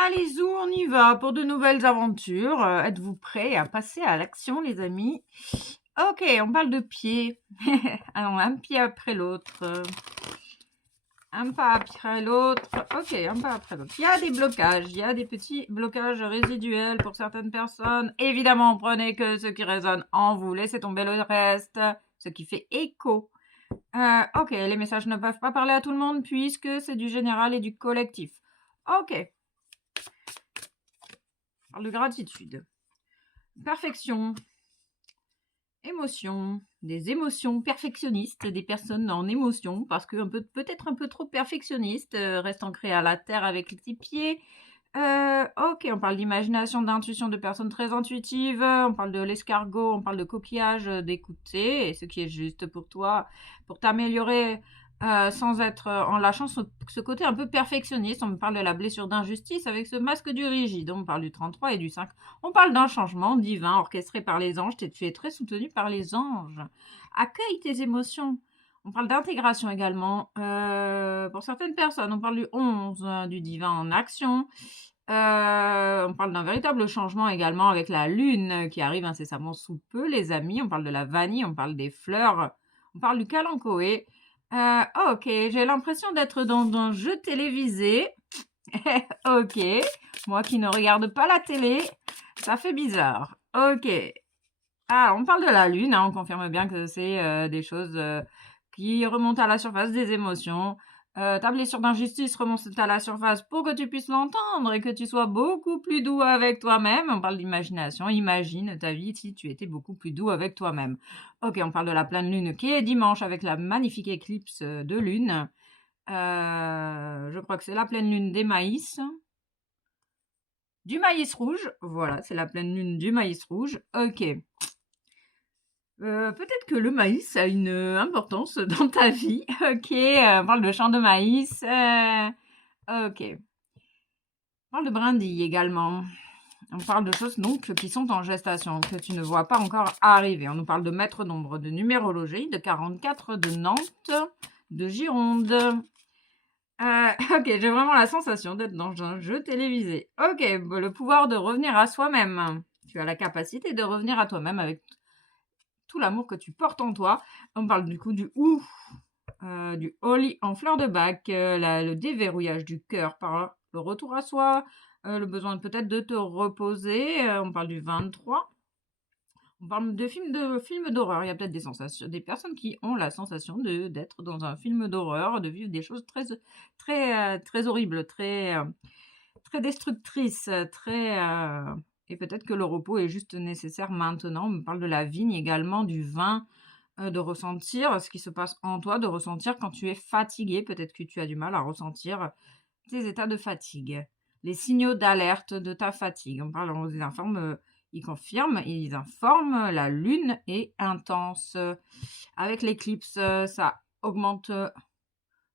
Allez-y, on y va pour de nouvelles aventures. Êtes-vous prêts à passer à l'action, les amis? Ok, on parle de pieds. Alors, un pied après l'autre. Un pas après l'autre. Ok, un pas après l'autre. Il y a des blocages. Il y a des petits blocages résiduels pour certaines personnes. Évidemment, prenez que ce qui résonne en vous. Laissez tomber le reste. Ce qui fait écho. Ok, les messages ne peuvent pas parler à tout le monde puisque c'est du général et du collectif. Ok. On parle de gratitude. Perfection. Émotion. Des émotions perfectionnistes, des personnes en émotion, parce que peut-être un peu trop perfectionniste, reste ancré à la terre avec les petits pieds. Ok, on parle d'imagination, d'intuition, de personnes très intuitives, on parle de l'escargot, on parle de coquillage, d'écouter, et ce qui est juste pour toi, pour t'améliorer sans être en lâchant ce côté un peu perfectionniste. On me parle de la blessure d'injustice avec ce masque du rigide, on parle du 33 et du 5. On parle d'un changement divin orchestré par les anges, et tu es très soutenu par les anges. Accueille tes émotions. On parle d'intégration également. Pour certaines personnes, on parle du 11, du divin en action. On parle d'un véritable changement également avec la lune qui arrive incessamment sous peu, les amis. On parle de la vanille, on parle des fleurs, on parle du calanchoé. Ok, j'ai l'impression d'être dans un jeu télévisé. Ok, moi qui ne regarde pas la télé, ça fait bizarre. Ok. Ah, on parle de la lune, hein, on confirme bien que c'est des choses qui remontent à la surface des émotions. Ta blessure d'injustice remonte à la surface pour que tu puisses l'entendre et que tu sois beaucoup plus doux avec toi-même. On parle d'imagination. Imagine ta vie si tu étais beaucoup plus doux avec toi-même. Ok, on parle de la pleine lune qui est dimanche avec la magnifique éclipse de lune. Je crois que c'est la pleine lune des maïs. Du maïs rouge. Voilà, c'est la pleine lune du maïs rouge. Ok. Peut-être que le maïs a une importance dans ta vie. Ok, on parle de champ de maïs. Ok. On parle de brindilles également. On parle de choses donc qui sont en gestation, que tu ne vois pas encore arriver. On nous parle de maître d'ombre, de numérologie, de 44, de Nantes, de Gironde. Ok, j'ai vraiment la sensation d'être dans un jeu télévisé. Ok, le pouvoir de revenir à soi-même. Tu as la capacité de revenir à toi-même avec tout l'amour que tu portes en toi. On parle du coup du ouf, du holly en fleur de bac, le déverrouillage du cœur par le retour à soi, le besoin peut-être de te reposer. On parle du 23. On parle de films d'horreur. Il y a peut-être des sensations, des personnes qui ont la sensation d'être dans un film d'horreur, de vivre des choses très horribles, très destructrices, et peut-être que le repos est juste nécessaire maintenant. On me parle de la vigne également, du vin, de ressentir ce qui se passe en toi, de ressentir quand tu es fatigué. Peut-être que tu as du mal à ressentir tes états de fatigue, les signaux d'alerte de ta fatigue. On parle, on les informe, ils confirment, ils informent, la lune est intense. Avec l'éclipse, ça augmente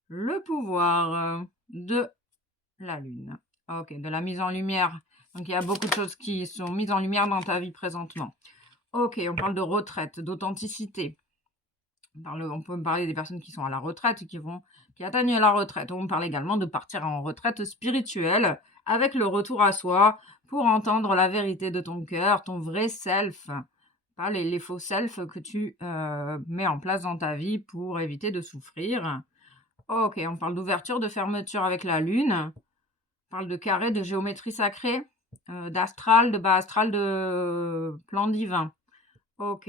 le pouvoir de la lune. Ok, de la mise en lumière. Donc il y a beaucoup de choses qui sont mises en lumière dans ta vie présentement. Ok, on parle de retraite, d'authenticité. On peut parler des personnes qui sont à la retraite, qui atteignent la retraite. On parle également de partir en retraite spirituelle avec le retour à soi pour entendre la vérité de ton cœur, ton vrai self, pas les faux self que tu mets en place dans ta vie pour éviter de souffrir. Ok, on parle d'ouverture, de fermeture avec la lune. On parle de carré, de géométrie sacrée, d'astral, de bas astral, de plan divin. Ok.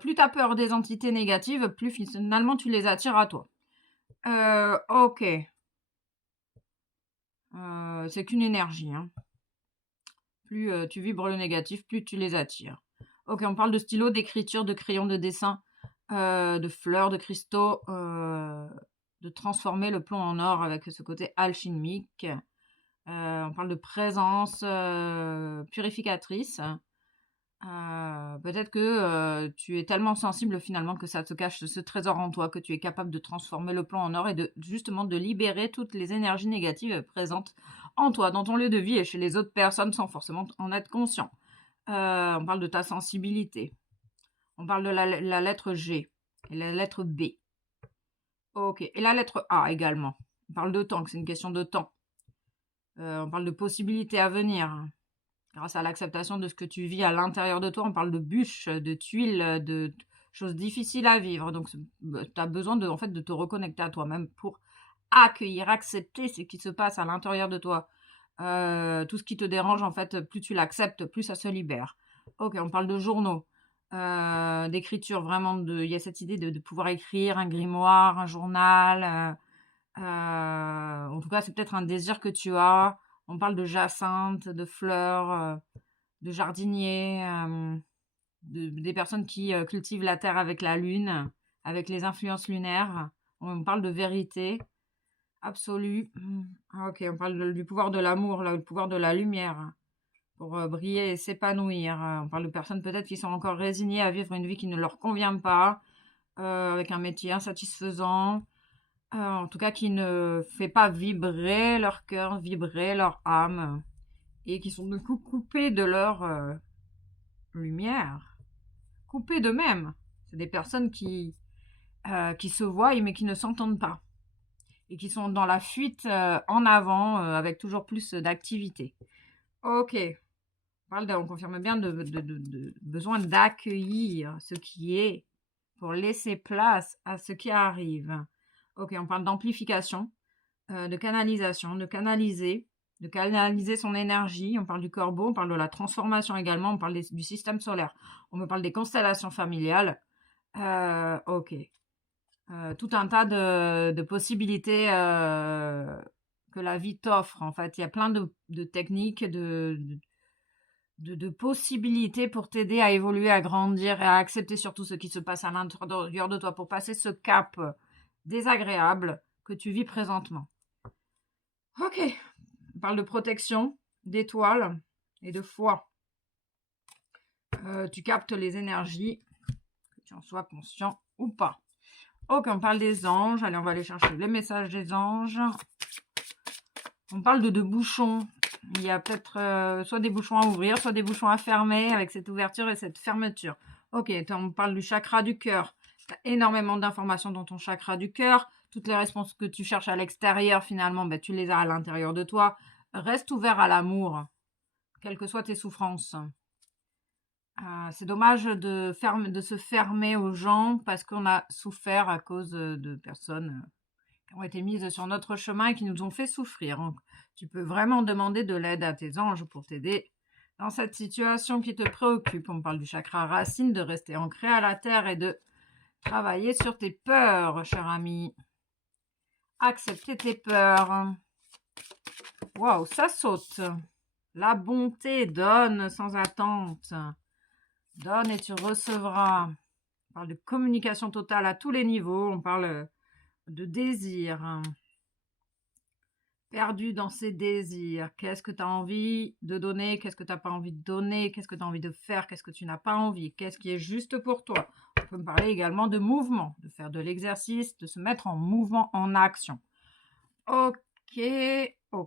Plus tu as peur des entités négatives, plus finalement tu les attires à toi. Ok. C'est qu'une énergie, hein. Plus tu vibres le négatif, plus tu les attires. Ok, on parle de stylo, d'écriture, de crayon, de dessin, de fleurs, de cristaux, de transformer le plomb en or avec ce côté alchimique. On parle de présence purificatrice. Peut-être que tu es tellement sensible finalement que ça te cache ce trésor en toi, que tu es capable de transformer le plomb en or et justement de libérer toutes les énergies négatives présentes en toi, dans ton lieu de vie et chez les autres personnes sans forcément en être conscient. On parle de ta sensibilité. On parle de la lettre G et la lettre B. Ok. Et la lettre A également. On parle de temps, que c'est une question de temps. On parle de possibilités à venir. Grâce à l'acceptation de ce que tu vis à l'intérieur de toi, on parle de bûches, de tuiles, de choses difficiles à vivre. Donc, tu as besoin en fait, de te reconnecter à toi-même pour accueillir, accepter ce qui se passe à l'intérieur de toi. Tout ce qui te dérange, en fait, plus tu l'acceptes, plus ça se libère. Ok, on parle de journaux, d'écriture, vraiment. Il y a cette idée de pouvoir écrire un grimoire, un journal. En tout cas, c'est peut-être un désir que tu as. On parle de jacinthe, de fleurs, de jardiniers, des personnes qui cultivent la terre avec la lune, avec les influences lunaires. On parle de vérité absolue. Ah, ok, on parle du pouvoir de l'amour, là, le pouvoir de la lumière pour briller et s'épanouir. On parle de personnes peut-être qui sont encore résignées à vivre une vie qui ne leur convient pas, avec un métier insatisfaisant. En tout cas, qui ne fait pas vibrer leur cœur, vibrer leur âme, et qui sont du coup coupés de leur lumière, coupés d'eux-mêmes. C'est des personnes qui se voient mais qui ne s'entendent pas, et qui sont dans la fuite en avant, avec toujours plus d'activité. Ok, on confirme bien de besoin d'accueillir ce qui est, pour laisser place à ce qui arrive. Ok, on parle d'amplification, de canalisation, de canaliser son énergie. On parle du corbeau, on parle de la transformation également, on parle du système solaire. On me parle des constellations familiales. Ok. Tout un tas de possibilités que la vie t'offre. En fait, il y a plein de techniques, de possibilités pour t'aider à évoluer, à grandir et à accepter surtout ce qui se passe à l'intérieur de toi, pour passer ce cap désagréable que tu vis présentement. Ok, on parle de protection, d'étoiles et de foi. Tu captes les énergies, que tu en sois conscient ou pas. Ok, on parle des anges. Allez, on va aller chercher les messages des anges. On parle de bouchons. Il y a peut-être soit des bouchons à ouvrir, soit des bouchons à fermer, avec cette ouverture et cette fermeture. Ok, on parle du chakra du cœur. Tu as énormément d'informations dans ton chakra du cœur. Toutes les réponses que tu cherches à l'extérieur, finalement, tu les as à l'intérieur de toi. Reste ouvert à l'amour, quelles que soient tes souffrances. C'est dommage de se fermer aux gens parce qu'on a souffert à cause de personnes qui ont été mises sur notre chemin et qui nous ont fait souffrir. Donc, tu peux vraiment demander de l'aide à tes anges pour t'aider dans cette situation qui te préoccupe. On parle du chakra racine, de rester ancré à la terre et de travailler sur tes peurs, cher ami. Accepter tes peurs. Waouh, ça saute. La bonté donne sans attente. Donne et tu recevras. On parle de communication totale à tous les niveaux. On parle de désir. Perdu dans ses désirs. Qu'est-ce que tu as envie de donner? Qu'est-ce que tu n'as pas envie de donner? Qu'est-ce que tu as envie de faire? Qu'est-ce que tu n'as pas envie? Qu'est-ce qui est juste pour toi? On peut me parler également de mouvement, de faire de l'exercice, de se mettre en mouvement, en action. Ok. On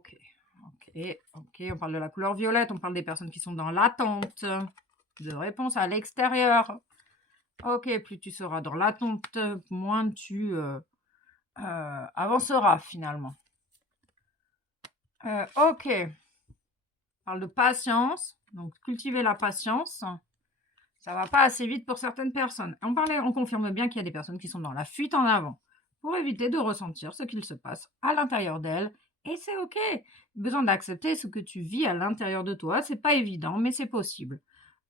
parle de la couleur violette. On parle des personnes qui sont dans l'attente de réponse à l'extérieur. Ok, plus tu seras dans l'attente, moins tu avanceras finalement. Ok. On parle de patience. Donc, cultiver la patience. Ça va pas assez vite pour certaines personnes. On confirme bien qu'il y a des personnes qui sont dans la fuite en avant pour éviter de ressentir ce qu'il se passe à l'intérieur d'elles. Et c'est ok. Besoin d'accepter ce que tu vis à l'intérieur de toi. C'est pas évident, mais c'est possible.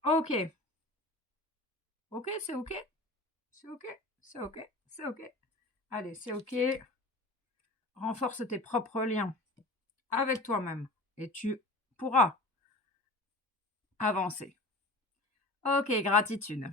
Ok. Ok, c'est ok. C'est ok. C'est ok. C'est ok. Allez, c'est ok. Renforce tes propres liens avec toi-même et tu pourras avancer. Ok, gratitude.